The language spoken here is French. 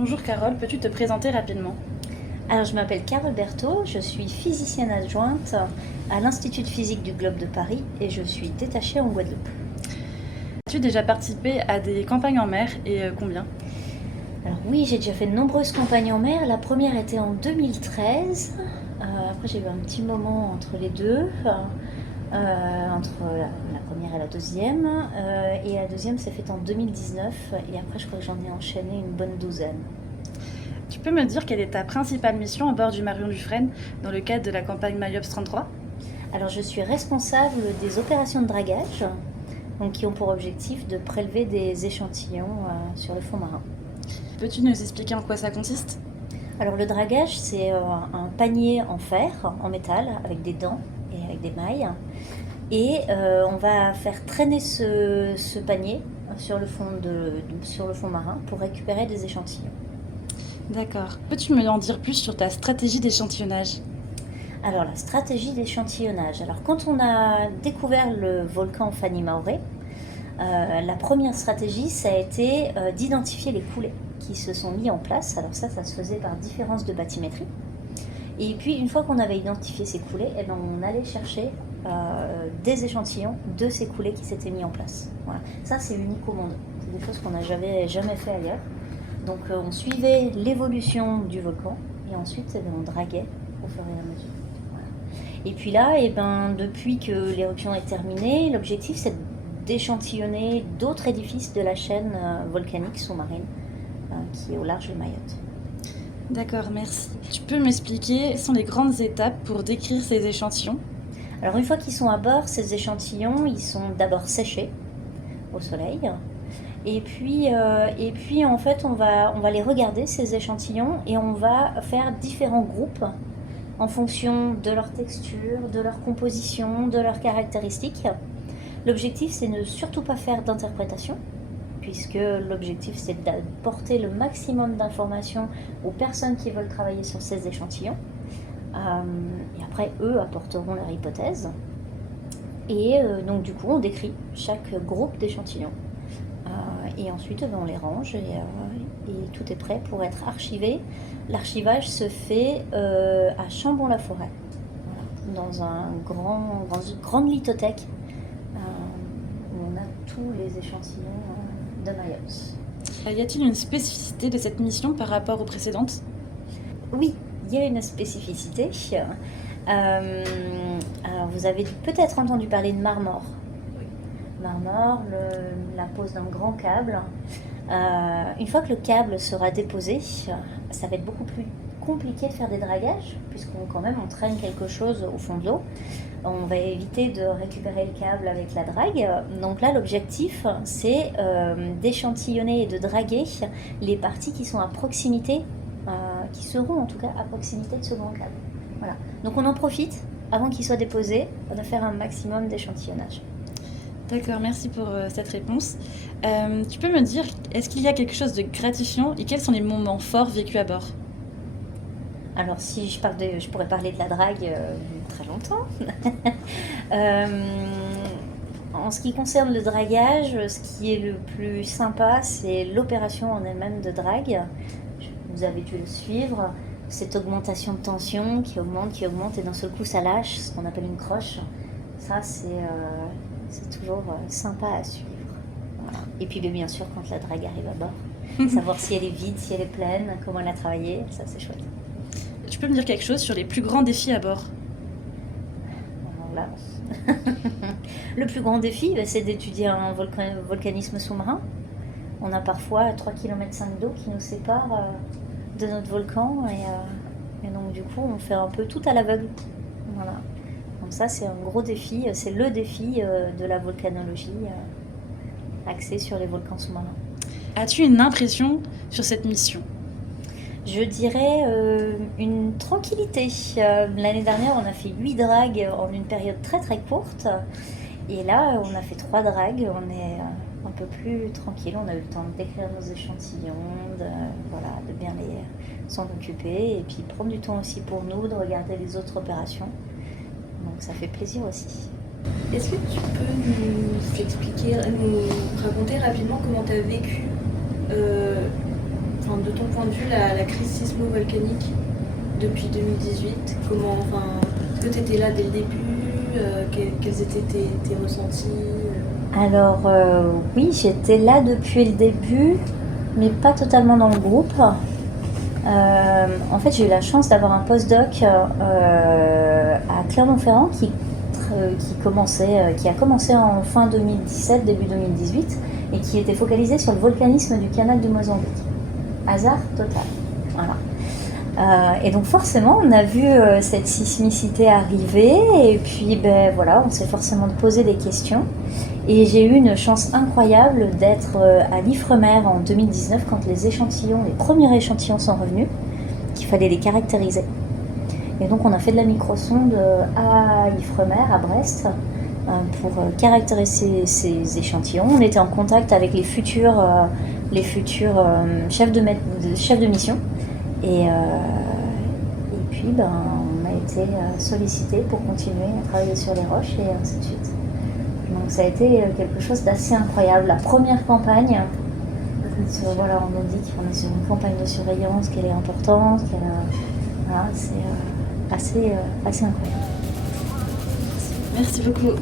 Bonjour Carole, peux-tu te présenter rapidement? Alors, je m'appelle Carole Berthaud, je suis physicienne adjointe à l'Institut de physique du Globe de Paris et je suis détachée en Guadeloupe. As-tu déjà participé à des campagnes en mer et combien? Alors oui, j'ai déjà fait de nombreuses campagnes en mer. La première était en 2013. Après, j'ai eu un petit moment entre les deux, entre la première et la deuxième. Et la deuxième s'est faite en 2019. Et après, je crois que j'en ai enchaîné une bonne douzaine. Tu peux me dire quelle est ta principale mission à bord du Marion Dufresne dans le cadre de la campagne MyOps 33? Alors, je suis responsable des opérations de dragage, donc qui ont pour objectif de prélever des échantillons sur le fond marin. Peux-tu nous expliquer en quoi ça consiste? Alors le dragage, c'est un panier en fer, en métal, avec des dents et avec des mailles. Et on va faire traîner ce panier sur sur le fond marin pour récupérer des échantillons. D'accord. Peux-tu me en dire plus sur ta stratégie d'échantillonnage? Alors la stratégie d'échantillonnage. Alors quand on a découvert le volcan Fani Maoré, la première stratégie, ça a été d'identifier les coulées qui se sont mis en place. Alors ça se faisait par différence de bathymétrie. Et puis, une fois qu'on avait identifié ces coulées, eh ben, on allait chercher des échantillons de ces coulées qui s'étaient mis en place. Voilà. Ça, c'est unique au monde. C'est des choses qu'on n'a jamais fait ailleurs. Donc, on suivait l'évolution du volcan et ensuite, eh ben, on draguait au fur et à mesure. Voilà. Et puis là, eh ben, depuis que l'éruption est terminée, l'objectif, c'est d'échantillonner d'autres édifices de la chaîne volcanique sous-marine qui est au large de Mayotte. D'accord, merci. Tu peux m'expliquer quelles sont les grandes étapes pour décrire ces échantillons? Alors une fois qu'ils sont à bord, ces échantillons, ils sont d'abord séchés au soleil. Et puis en fait, on va les regarder, ces échantillons, et on va faire différents groupes en fonction de leur texture, de leur composition, de leurs caractéristiques. L'objectif, c'est ne surtout pas faire d'interprétation, puisque l'objectif, c'est d'apporter le maximum d'informations aux personnes qui veulent travailler sur ces échantillons. Et après, eux apporteront leur hypothèse. Et donc, du coup, on décrit chaque groupe d'échantillons. Et ensuite, on les range et tout est prêt pour être archivé. L'archivage se fait à Chambon-la-Forêt, voilà, dans une grande lithothèque où on a tous les échantillons de Mayotte. Y a-t-il une spécificité de cette mission par rapport aux précédentes? Oui, il y a une spécificité. Alors vous avez peut-être entendu parler de Marmore. Marmore, la pose d'un grand câble. Une fois que le câble sera déposé, ça va être beaucoup plus compliqué de faire des dragages, puisqu'on quand même on traîne quelque chose au fond de l'eau. On va éviter de récupérer le câble avec la drague. Donc là, l'objectif, c'est d'échantillonner et de draguer les parties qui sont à proximité, qui seront en tout cas à proximité de ce grand câble. Voilà. Donc on en profite, avant qu'il soit déposé, de faire un maximum d'échantillonnage. D'accord, merci pour cette réponse. Tu peux me dire, est-ce qu'il y a quelque chose de gratifiant et quels sont les moments forts vécus à bord? Alors si je pourrais parler de la drague très longtemps. Euh, En ce qui concerne le dragage, ce qui est le plus sympa, c'est l'opération en elle-même de drague. Vous avez dû le suivre, cette augmentation de tension qui augmente et d'un seul coup ça lâche, ce qu'on appelle une croche. Ça, c'est toujours sympa à suivre. Voilà. Et puis bien sûr, quand la drague arrive à bord, savoir si elle est vide, si elle est pleine, comment elle a travaillé, ça c'est chouette. Tu peux me dire quelque chose sur les plus grands défis à bord? Alors là, le plus grand défi, c'est d'étudier un volcanisme sous-marin. On a parfois 3,5 km d'eau qui nous séparent de notre volcan et donc du coup on fait un peu tout à l'aveugle. Voilà. Donc ça c'est un gros défi, c'est le défi de la volcanologie axée sur les volcans sous-marins. As-tu une impression sur cette mission? Je dirais une tranquillité. L'année dernière on a fait 8 dragues en une période très très courte. Et là, on a fait 3 dragues, on est un peu plus tranquille, on a eu le temps de décrire nos échantillons, de bien s'en occuper, et puis prendre du temps aussi pour nous, de regarder les autres opérations. Donc ça fait plaisir aussi. Est-ce que tu peux nous raconter rapidement comment tu as vécu enfin, de ton point de vue, la crise sismo-volcanique depuis 2018? Comment, enfin, est-ce que tu étais là dès le début? Quels étaient tes ressentis? Alors oui, j'étais là depuis le début, mais pas totalement dans le groupe. En fait, j'ai eu la chance d'avoir un postdoc à Clermont-Ferrand qui a commencé en fin 2017, début 2018, et qui était focalisé sur le volcanisme du canal du Mozambique. Hasard total. Voilà. Et donc forcément, on a vu cette sismicité arriver, et puis ben voilà, on s'est forcément posé des questions. Et j'ai eu une chance incroyable d'être à l'Ifremer en 2019 quand les premiers échantillons sont revenus, qu'il fallait les caractériser. Et donc on a fait de la microsonde à l'Ifremer, à Brest, pour caractériser ces échantillons. On était en contact avec les futurs chefs de mission. Et puis on a été sollicité pour continuer à travailler sur les roches et ainsi de suite. Donc ça a été quelque chose d'assez incroyable. La première campagne, voilà, on nous dit qu'on est sur une campagne de surveillance, qu'elle est importante, voilà, c'est assez incroyable. Merci beaucoup.